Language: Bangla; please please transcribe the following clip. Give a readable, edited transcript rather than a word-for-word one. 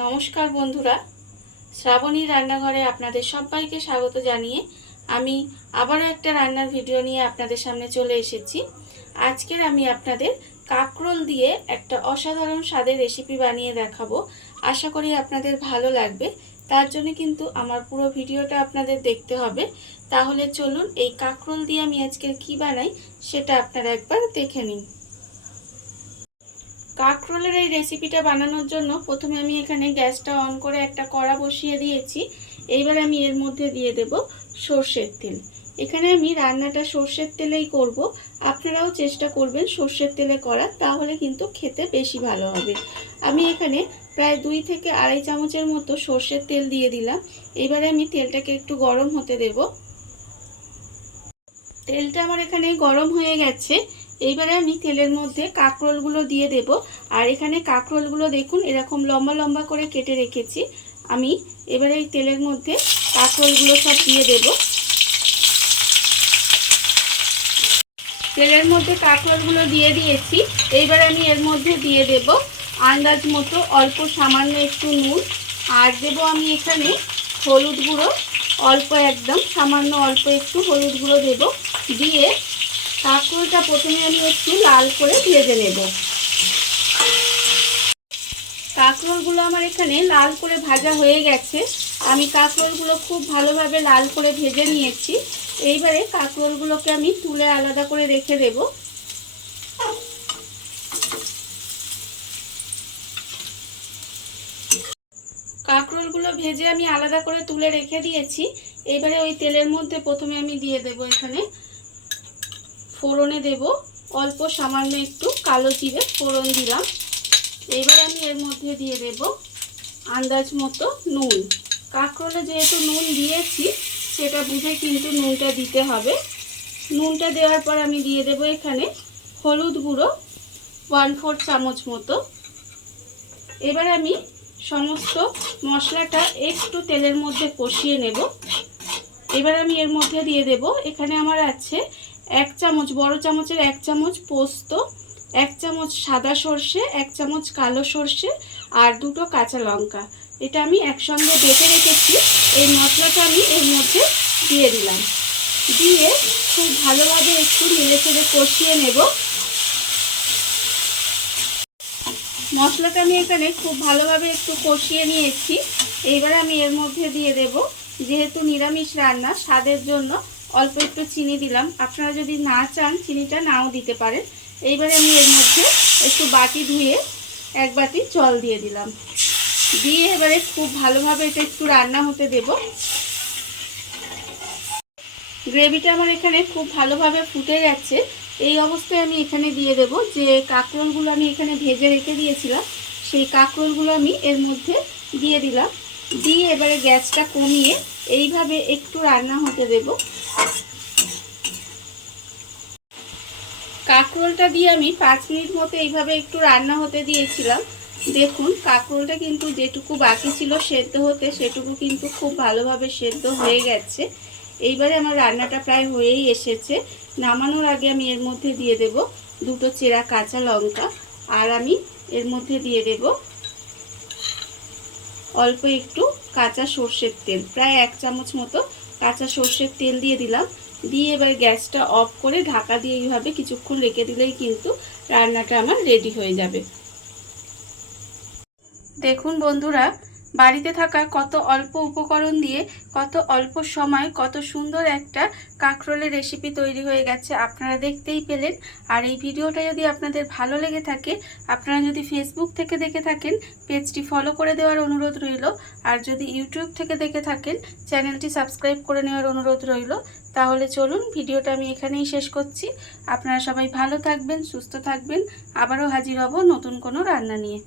নমস্কার বন্ধুরা, শ্রাবণী রান্নাঘরে আপনাদের সবাইকে স্বাগত জানিয়ে আমি আবারও একটা রান্নার ভিডিও নিয়ে আপনাদের সামনে চলে এসেছি। আজকের আমি আপনাদের কাঁকরোল দিয়ে একটা অসাধারণ স্বাদের রেসিপি বানিয়ে দেখাবো। আশা করি আপনাদের ভালো লাগবে। তার জন্য কিন্তু আমার পুরো ভিডিওটা আপনাদের দেখতে হবে। তাহলে চলুন এই কাঁকরোল দিয়ে আমি আজকের কি বানাই সেটা আপনারা একবার দেখে নিন। কাঁকরোলের এই রেসিপিটা বানানোর জন্য প্রথমে আমি এখানে গ্যাসটা অন করে একটা কড়া বসিয়ে দিয়েছি। এইবার আমি এর মধ্যে দিয়ে দেব সর্ষের তেল। এখানে আমি রান্নাটা সর্ষের তেলেই করব। আপনারাও চেষ্টা করবেন সর্ষের তেলে করার, তাহলে কিন্তু খেতে বেশি ভালো হবে। আমি এখানে প্রায় 2 থেকে আড়াই চামচের মতো সর্ষের তেল দিয়ে দিলাম। এবারে আমি তেলটাকে একটু গরম হতে দেব। তেলটা আমার এখানে গরম হয়ে গেছে। এইবারে আমি তেলের মধ্যে কাঁকরোলগুলো দিয়ে দেব। আর এখানে কাঁকরোলগুলো দেখুন এরকম লম্বা লম্বা করে কেটে রেখেছি আমি। এবারে এই তেলের মধ্যে কাঁকরোলগুলো সব দিয়ে দেব। তেলের মধ্যে কাঁকরোলগুলো দিয়ে দিয়েছি। এইবার আমি এর মধ্যে দিয়ে দেব আন্দাজ মতো অল্প সামান্য একটু নুন, আর দেব আমি এখানে হলুদ গুঁড়ো অল্প, একদম সামান্য অল্প একটু হলুদ গুঁড়ো দেব। দিয়ে কাঁকরোলটা প্রথমে আমি একটু লাল করে ভেজে নেব। কাঁকরোলগুলো আমার এখানে লাল করে ভাজা হয়ে গেছে। আমি কাঁকরোলগুলো খুব ভালোভাবে লাল করে ভেজে নিয়েছি। এইবারে কাঁকরোলগুলোকে আমি তুলে আলাদা করে রেখে দেব। কাঁকরোলগুলো ভেজে আমি আলাদা করে তুলে রেখে দিয়েছি। এবারে ওই তেলের মধ্যে প্রথমে আমি দিয়ে দেব এখানে ফোড়নে দেব অল্প সামান্য একটু কালো জিরে ফোড়ন দিলাম। এবার আমি এর মধ্যে দিয়ে দেব আন্দাজ মতো নুন। কাঁকরোলে যেহেতু নুন দিয়েছি সেটা বুঝে কিন্তু নুনটা দিতে হবে। নুনটা দেওয়ার পর আমি দিয়ে দেব এখানে হলুদ গুঁড়ো 1/4 চামচ মতো। এবার আমি সমস্ত মশলাটা একটু তেলের মধ্যে কষিয়ে নেব। এবার আমি এর মধ্যে দিয়ে দেব এখানে আমার আছে 1 চামচ, বড় চামচের 1 চামচ পোস্ত, 1 চামচ সাদা সর্ষে, 1 চামচ কালো সর্ষে, আর 2টো কাঁচা লঙ্কা। এটা আমি একসঙ্গে বেটে রেখেছি। এই মশলাটা আমি এর মধ্যে দিয়ে দিলাম। দিয়ে খুব ভালোভাবে একটু নেড়েচেড়ে কষিয়ে নেব। মশলাটা আমি এখানে খুব ভালোভাবে একটু কষিয়ে নিয়েছি। এইবার আমি এর মধ্যে দিয়ে দেব, যেহেতু নিরামিষ রান্না, স্বাদের জন্য অল্প একটু চিনি দিলাম। আপনারা যদি না চান চিনিটা নাও দিতে পারেন। এইবারে আমি এর মধ্যে একটু বাটি ধুয়ে 1 বাটি জল দিয়ে দিলাম। দিয়ে এবারে খুব ভালোভাবে এটা একটু রান্না হতে দেব। গ্রেভিটা আমার এখানে খুব ভালোভাবে ফুটে গেছে। এই অবস্থায় আমি এখানে দিয়ে দেব যে কাঁকরোলগুলো আমি এখানে ভেজে রেখে দিয়েছিলাম, সেই কাঁকরোলগুলো আমি এর মধ্যে দিয়ে দিলাম। দিয়ে এবারে গ্যাসটা কমিয়ে এইভাবে একটু রান্না হতে দেব। কাঁকরোলটা দিয়ে আমি 5 মিনিট মতো এইভাবে একটু রান্না হতে দিয়েছিলাম। দেখুন কাঁকরোলটা কিন্তু যেটুকু বাকি ছিল সেদ্ধ হতে, সেটুকু কিন্তু খুব ভালোভাবে সেদ্ধ হয়ে গেছে। এইবারে আমার রান্নাটা প্রায় হয়েই এসেছে। নামানোর আগে আমি এর মধ্যে দিয়ে দেব 2টো চেরা কাঁচা লঙ্কা, আর আমি এর মধ্যে দিয়ে দেব অল্প একটু কাঁচা সর্ষের তেল, প্রায় 1 চামচ মতো কাঁচা সর্ষের তেল দিয়ে দিলাম। দিয়ে এবার গ্যাসটা অফ করে ঢাকা দিয়ে এইভাবে কিছুক্ষণ রেখে দিলেই কিন্তু রান্নাটা আমার রেডি হয়ে যাবে। দেখুন বন্ধুরা, বাড়িতে থাকা কত অল্প উপকরণ দিয়ে কত অল্প সময় কত সুন্দর একটা কাঁকরোলের রেসিপি তৈরি হয়ে গেছে, আপনারা দেখতেই পেলেন। আর এই ভিডিওটা যদি আপনাদের ভালো লেগে থাকে, আপনারা যদি ফেসবুক থেকে দেখে থাকেন পেজটি ফলো করে দেওয়ার অনুরোধ রইল। আর যদি ইউটিউব থেকে দেখে থাকেন চ্যানেলটি সাবস্ক্রাইব করে নেওয়ার অনুরোধ রইল। তাহলে চলুন ভিডিওটা আমি এখানেই শেষ করছি। আপনারা সবাই ভালো থাকবেন, সুস্থ থাকবেন। আবারও হাজির হব নতুন কোনো রান্না নিয়ে।